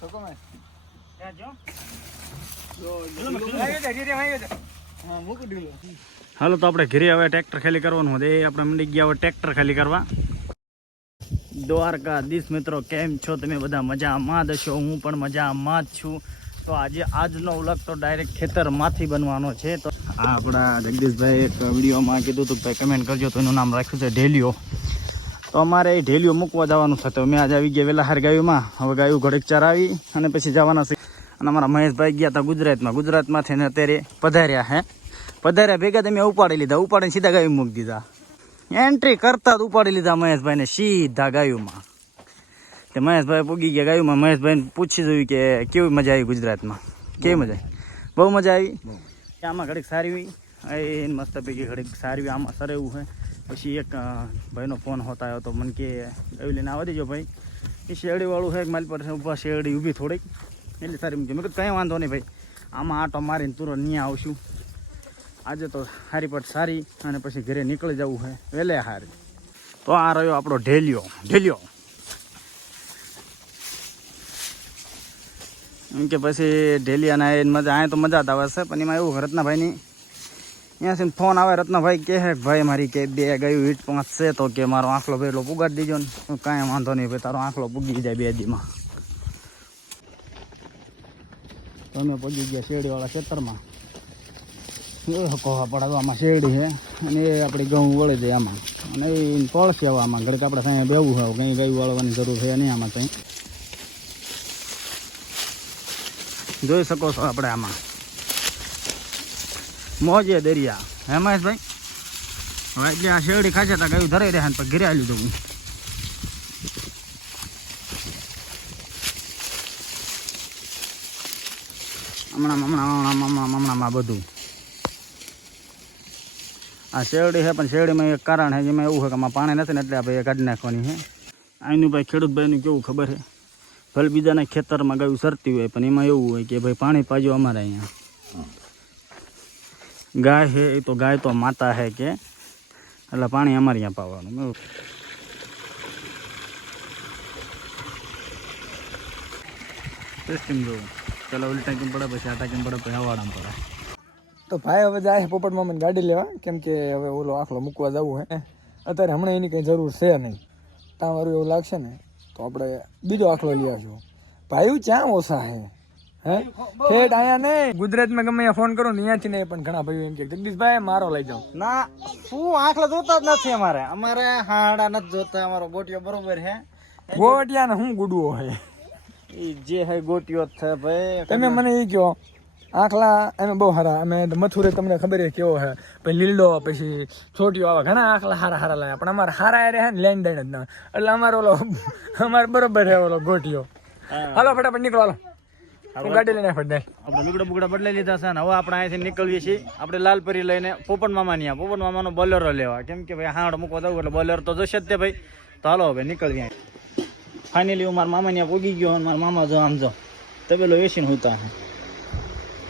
તો કોમે હાલો તો આપણે ઘરે હવે ટ્રેક્ટર ખાલી કરવાનું હતું એ આપણે મંડી ગયા હવે ટ્રેક્ટર ખાલી કરવા. દ્વારકાધીશ મિત્રો, કેમ છો તમે બધા? મજામાં જ છો? હું પણ મજામાં જ છું. તો આજનો વ્લોગ તો ડાયરેક્ટ ખેતરમાંથી બનવાનો છે. તો આપણા જગદીશભાઈ એક વિડીયોમાં કીધું હતું ભાઈ કમેન્ટ કરજો, તો એનું નામ રાખ્યું છે ઢેલિયો. તો અમારે એ ઢેલિયો મૂકવા જવાનું છે. તો મેં આજે આવી ગયા વેલાહાર ગાયુંમાં. હવે ગાયું ઘડીક ચરાવી અને પછી જવાના છે. અને અમારા મહેશભાઈ ગયા હતા ગુજરાતમાંથી ને અત્યારે પધાર્યા ભેગા તમે ઉપાડી લીધા, ઉપાડીને સીધા ગાયું મૂકી દીધા. એન્ટ્રી કરતા જ ઉપાડી લીધા મહેશભાઈને સીધા ગાયુંમાં. તે મહેશભાઈ પૂગી ગયા ગાયુંમાં. મહેશભાઈને પૂછી જોયું કે કેવી મજા આવી ગુજરાતમાં? કેવી મજા આવી? બહુ મજા આવી. આમાં ઘડીક સારી એ મસ્ત ભેગી ઘડીક સારી આમાં સર એવું છે. પછી એક ભાઈનો ફોન હોતા આવ્યો તો મને કે એવી લઈને આવવા દેજો ભાઈ, એ શેરડીવાળું છે મારી પર ઊભા શેરડી ઊભી થોડીક એટલી સારી મૂકી. મેં કીધું કંઈ વાંધો નહીં ભાઈ, આમાં આટો મારીને તુરંત ત્યાં આવશું. આજે તો સારી પટ સારી અને પછી ઘરે નીકળી જવું છે વહેલે હારી. તો આ રહ્યો આપણો ઢેલિયો એમ કે પછી ઢેલિયાના મજા અહીંયા તો મજા જ આવે છે. પણ એમાં એવું રત્નાભાઈની અહીંયાથી ફોન આવે, રત્નાભાઈ કહે ભાઈ મારી કે 2 ગયું હીટ 5 છે તો કે મારો આંખલો ભેટલો પુગાડી દીજો ને. કાંઈ વાંધો નહીં ભાઈ, તારો આંખલો પૂગી જાય 2 દીમાં. તો અમે પહોંચી ગયા શેરડીવાળા ખેતરમાં. કોહા પડા તો આમાં શેરડી છે અને એ આપણી ઘઉં વળી જાય આમાં અને એ પડશે હવે આમાં ઘડક આપણે ત્યાં બેવું હોય કંઈ ગાયું વાળવાની જરૂર છે નહીં આમાં. ત્યાં જોઈ શકો છો આપણે આમાં મોજે દરિયા. હે મહેશભાઈ? હવે એટલે આ શેરડી ખાશે તો ગાયું ધરાઈ રહ્યા ને ઘરે આવી જવું. હમણાં બધું આ શેરડી છે. પણ શેરડીમાં એક કારણ છે જેમાં એવું છે કે આમાં પાણી નથી ને એટલે ભાઈ કાઢી નાખવાની છે. અહીંનું ભાઈ ખેડૂતભાઈનું કેવું ખબર છે, ભલે બીજાના ખેતરમાં ગાયું સરતી હોય પણ એમાં એવું હોય કે ભાઈ પાણી પાજો અમારે અહીંયા. ગાય છે એ તો ગાય તો માતા છે કે એટલે પાણી અમારે અહીંયા પાવાનું. સિસ્ટમ જોવું પેલા ઓલી ટાંકી પડે પછી આ ટાંકી પડે પછી હવાડામાં પડે. તો ભાઈ હવે જાય પોપટ મામાની ગાડી લેવા, કેમ કે હવે ઓલો આખલો મૂકવા જવું હે. અત્યારે હમણાં એની કંઈ જરૂર છે નહીં. તમારું એવું લાગશે ને તો આપણે બીજો આખલો લઈ આવશું. ભાઈ ક્યાં ઓછા હે ઠેઠ અહીંયા નહીં ગુજરાતમાં ગમે ફોન કરો ને અહીંયાથી નહીં. પણ ઘણા ભાઈઓ એમ કે જગદીશભાઈ મારો લઈ જાઓ. ના શું આખલા જોતા જ નથી અમારે હાડા નથી જોતા. અમારો ગોટિયો બરોબર છે. ગોટિયા ને શું ગુડવો હે? એ જે હે ગોટિયો છે ભાઈ. તમે મને એ કહો આખલા એમ બહુ સારા. અમે મથુરે તમને ખબર છે કેવો છે, પછી લીલડો પછી છોટીઓ આવે ઘણા આખલા સારા લાયા. પણ અમારે સારા રહે ને લેન્ડ જ ના એટલે અમારે બરોબર છે ઓલો ગોટિયો. હાલો ફટાફટ નીકળો, હાલો ગાડી લઈને ફટાફટ. આપણે લુગડા બુગડા બદલાઈ લીધા છે ને હવે આપણે અહીંથી નીકળીએ છીએ. આપણે લાલપરી લઈને પોપટ મામાનો બોલેરો લેવા, કેમ કે ભાઈ હાડ મૂકવા જવું એટલે બોલેરો તો જશે જ તે ભાઈ. તો હાલો હવે નીકળીએ. ફાઇનલી હું મારા મામા ત્યાં પૂગી ગયો અને મારા મામા જો આમ જો તબેલો વેચીને હોતા હે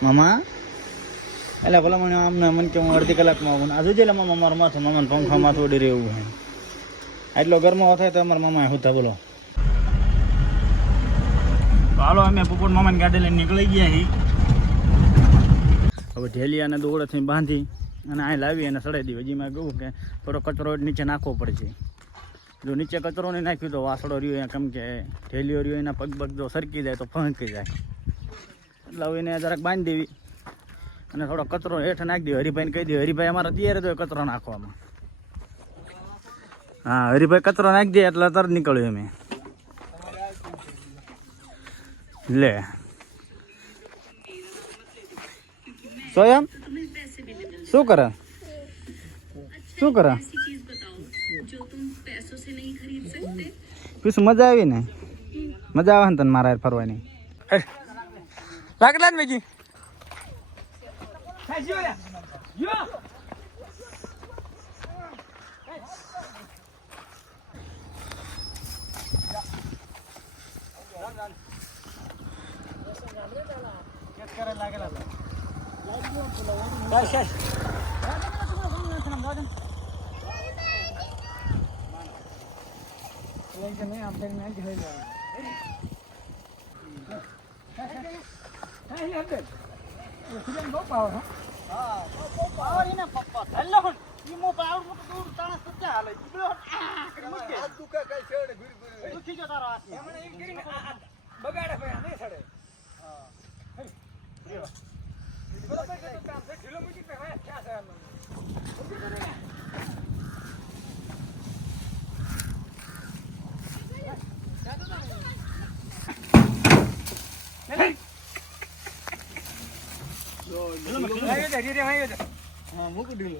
મામા. એટલે ભલા મને આમને મને કે હું અડધી કલાકમાં આવું. આ જોજે મામા મારું માથું મામાને પંખામાં થોડી રહેવું છે. એટલો ગરમાવો થાય તો અમારા મામા હોતા. બોલો હાલો અમે પોપટ મામાની ગાડી લઈને નીકળી ગયા છીએ. હવે ઢેલિયાને દોરડથી બાંધી અને અહીં લાવી અને સડાઈ દીધી. હજી મેં કહું કે થોડો કચરો નીચે નાખવો પડશે. જો નીચે કચરો નહીં નાખ્યું તો વાસળો રહ્યો, કેમ કે ઢેલિયો રહ્યો એના પગ જો સરકી જાય તો ફંકી જાય. એટલે હવે એને જરાક બાંધી દેવી અને થોડો કચરો હેઠ નાખી દેવી. હરિભાઈને કહી દે, હરિભાઈ અમારા તૈયાર તો કચરો નાખવામાં. હા હરિભાઈ કચરો નાખી દે એટલે તરત નીકળ્યું અમે. લે સોયમ શું કરે પીસ? મજા આવી ને? મજા આવે ને તને મારા ફરવાની? લાગલા ને મેગી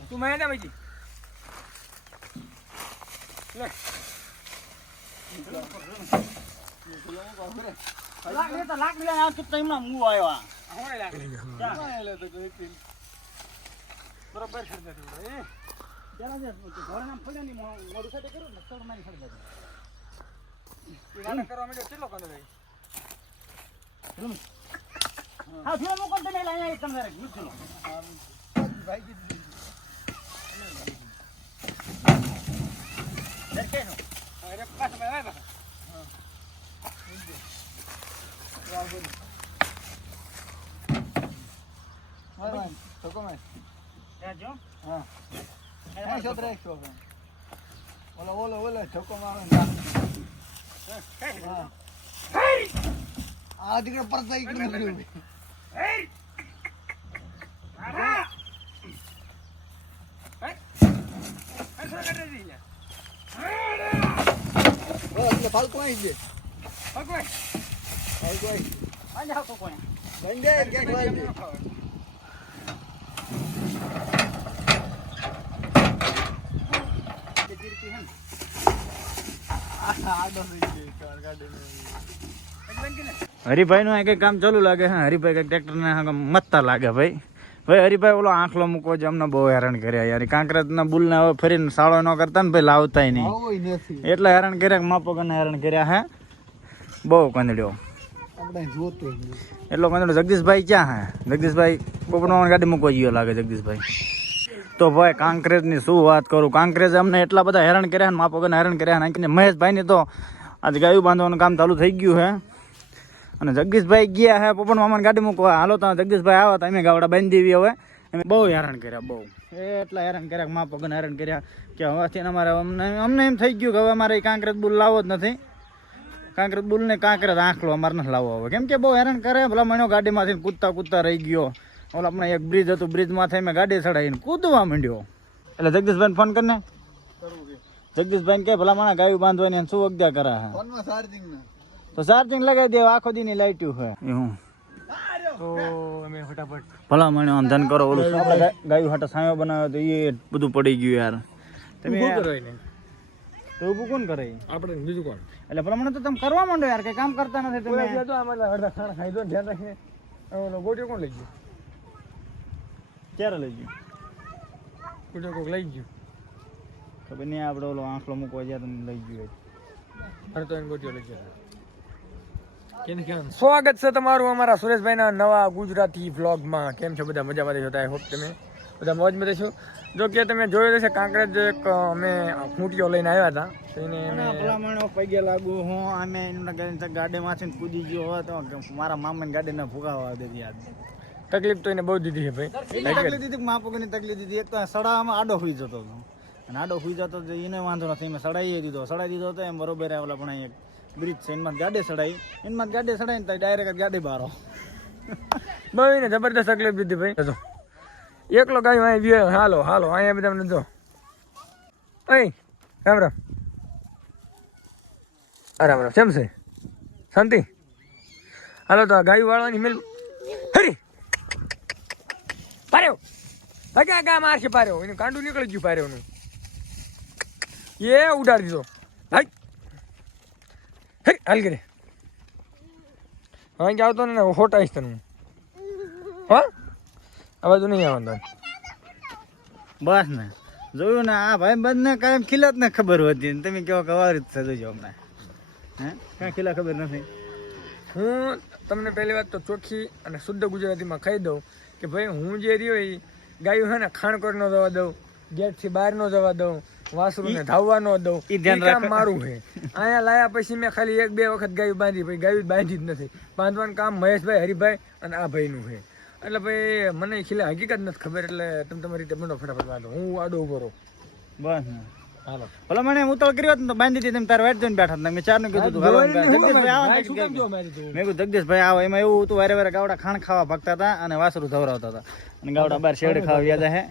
તું મેં ના ભાઈ હરિભાઈ નું કઈ કામ ચાલુ લાગે છે. હરિભાઈ કઈક ટ્રેક્ટર ને મતતા લાગે ભાઈ. ભાઈ હરિભાઈ ઓલો આંખલો મૂકવો છે અમને બહુ હેરાન કર્યા યાર. કાંકરેજ ના બુલ ને હવે ફરીને સાળો ન કરતા ને ભાઈ લાવતાય નહીં એટલે હેરાન કર્યા માપો ને હેરાન કર્યા હે બહુ કંદડ્યો એટલો કંદડો. જગદીશભાઈ ક્યાં હે? જગદીશભાઈ પોપટમાં ગાડી મૂકવા ગયો લાગે જગદીશભાઈ. તો ભાઈ કાંકરેજ ની શું વાત કરું. કાંકરેજ અમને એટલા બધા હેરાન કર્યા ને માપો હેરાન કર્યા ને મહેશભાઈ ની તો આજે ગાયું બાંધવાનું કામ ચાલુ થઈ ગયું હે. અને જગદીશભાઈ ગયા હે પોપટ મામાને ગાડી મૂકવા. હાલો તો જગદીશભાઈ આવ્યા હતા અમે ગાવડા બાંધી દેવી. હવે અમે બહુ હેરાન કર્યા બહુ એટલા હેરાન કર્યા મા પગન હેરાન કર્યા કે હવેથી અમારે અમને એમ થઈ ગયું કે હવે અમારે કાંકરેજ બુલ લાવવો જ નથી. કાંકરેજ બુલ ને કાંકરેજ આંખલો અમારે નથી લાવવો હવે કેમ કે બહુ હેરાન કરે. ભલા મહિનો ગાડીમાંથી કૂદતા રહી ગયો. ઓલા આપણે એક બ્રિજ હતું બ્રિજમાંથી મેં ગાડી ચડાવીને કૂદવા માંડ્યો. એટલે જગદીશભાઈને ફોન કરીને જગદીશભાઈ કે ભલા માણા ગાયું બાંધવાની શું અગત્યા કરે હે તો ચાર્જિંગ લગાવી દે. આખો દી ની લાઈટ હોય એવું તો અમે ફટાફટ ભલા મને આમ ધન કરો. ઓલું આપણે ગાયું હાટા સાયો બનાવ્યો તો એ બધું પડી ગયું યાર. તમે તો ઊભું કોણ કરે આપણે બીજું કોણ? એટલે ભલા મને તો તમે કરવા માંડો યાર કઈ કામ કરતા નથી તમે. અડધા ખાણા ખાઈ દો ધ્યાન રાખીને. ઓલો ગોટીઓ કોણ લઈ ગયું? ક્યારે લઈ ગયું? ગોટીઓ કોક લઈ ગયું ખબર નહીં. આપણે ઓલો આંખલો મૂકવા ગયા તમે લઈ ગયું. અરે તો એને ગોટીઓ લઈ ગયા. સ્વાગત છે તમારું અમારા સુરેશભાઈના નવા ગુજરાતી વ્લોગમાં. કેમ છો બધા? મજામાં છો? આઈ હોપ તમે બધા મોજમાં છો. જો કે તમે જોયું હશે કાંકરેજ એક અમે ખૂંટીઓ લઈને આવ્યા હતા તો એને ભલામણો પગે લાગુ હું અમે ગાડીમાંથી કૂદી ગયો હોત તો મારા મામાની ગાડીને ફુગાવા દેતી યાદ. તકલીફ તો એને બહુ દીધી છે ભાઈ. તકલીફ દીધી માપગની તકલીફ દીધી. એક તો સડામાં આડો સુઈ જતો હતો અને આડો સુઈ જતો એને વાંધો નથી. મેં સડાઈ દીધો તો એમ બરોબર આવેલા પણ એક બ્રિજ છે એમાં ગાડી ચડાવી એમાં ગાડી ચડાવી ને ડાયરેક્ટ ગાડી બારો બહુ ને જબરદસ્ત તકલીફ દીધી ભાઈ. એકલો ગાયું અહીં વ્યુ. હાલો અહીંયા બધા તમને જો અહીં રામ રામ. રામ રામ. કેમ છે? શાંતિ? હાલો તો ગાયું વાળવાની મિલ હરી પાર્યો ભાગ્યા ગા મારશે પાર્યો. એનું કાંડું નીકળી ગયું પાર્યોનું. એ ઉડાડી દીધો ભાઈ. હાલ કરે અહીં આવતો ને હોટાઈશ તને. હા આ બાજુ નહીં આવવાનું બસ ને. જોયું ને આ ભાઈ બંધ ને કાયમ ખીલાત ને ખબર હોતી ને તમે કેવો કવારી જ જોજો હમણાં હે કાંઈ ખીલા ખબર નથી. હું તમને પહેલી વાત તો ચોખ્ખી અને શુદ્ધ ગુજરાતીમાં કહી દઉં કે ભાઈ હું જે રહ્યો એ ગાયું છે ને ખાણકોર ન જવા દઉં, ગેટથી બહાર ન જવા દઉં, વાસરુને ધાવવા ન દઉં ઈ ધ્યાન ઈ કામ રાખો. મારું છે. અહીંયા લાયા પછી મેં ખાલી 1-2 વખત ગાયું બાંધી, ભાઈ ગાયું બાંધી જ નથી. બાંધવાનું કામ મહેશભાઈ, હરિભાઈ અને આ ભાઈનું છે. એટલે ભાઈ મને ખીલે હકીકત નથી ખબર, એટલે તમે તમારી રીતે બનો ફટાફટ બાંધો, હું આડો ઉભો રહું. બસ હાલો ભલે મને ઉતાવળ કર્યો હોત ને તો બાંધી હતી, તમે તારે વાટ જોઈને બેઠા હતા. મેં ચારનું કીધું હતું હાલો, જગદીશભાઈ આવો ને શું કામ જો મારી તું? મેં કીધું જગદીશભાઈ આવો. એમાં એવું હતું વારે વારે ગાવડા ખાણ ખાવા ભાગતા હતા અને વાસરું ધવરાવતા હતા અને ગાવડા બહાર શેડ ખાવા વ્યાજા હે.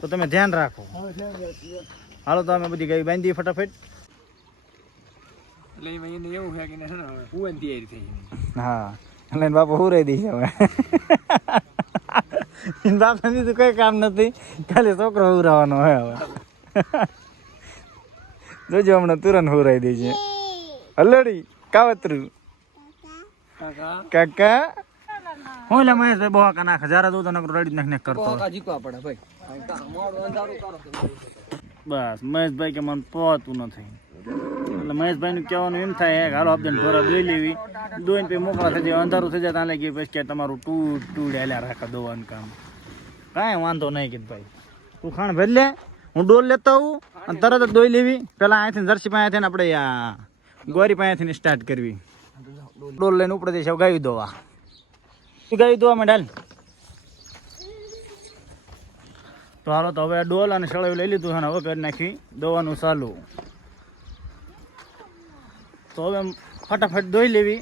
તો તમે ધ્યાન રાખો. હાલો તો અમે બધી ગાય બાંધી ફટાફટ. એટલે એમાં એને એવું છે કે એને છે ને હવે કુવાની તૈયારી થઈ ગઈ. હા એટલે એના બાપા હુરાઈ દઈશ હવે. એના બાપા બીજું કઈ કામ નથી, ખાલી છોકરો હુરાવાનો હોય હવે. જોજો હમણાં તુરંત હુરાઈ દે છે. હલડી કાવતરું કાકા કાકા હું લે મહેશભાઈ બહુ કા નાખે જરા દઉં તો નકરું રડી નાખ કરતો. કાકા જીકવા પડે ભાઈ. મોડું અંધારું કરો તો. બસ મહેશભાઈ કે મને પોતું નથી, એટલે મહેશભાઈનું કહેવાનું એમ થાય કે હાલો આપણે ઢોરા દોઈ લેવી, દોઈને પછી મોકળા થઈ જાય, અંધારું થઈ જાય ત્યાં લાગી પછી કે તમારું ટૂડ હેલ્યા રાખે દોવાનું કામ. કાંઈ વાંધો નહીં કીધું ભાઈ, તું ખાણ ભરી લે, હું ડોલ લેતો આવું અને તરત જ દોઈ લેવી. પેલા અહીંથી જર્સી પાસેથી ને આપણે આ ગોરી પાસેથી સ્ટાર્ટ કરવી. ડોલ લઈને ઉપર જઈશ ગાયું દોવા. ગાયું દોવા માં ડાલ. તો હાલો તો હવે ડોલ અને સળાવી લઈ લીધું છે ને હવે કરી નાખી દોવાનું ચાલુ. તો હવે ફટાફટ દોઈ લેવી.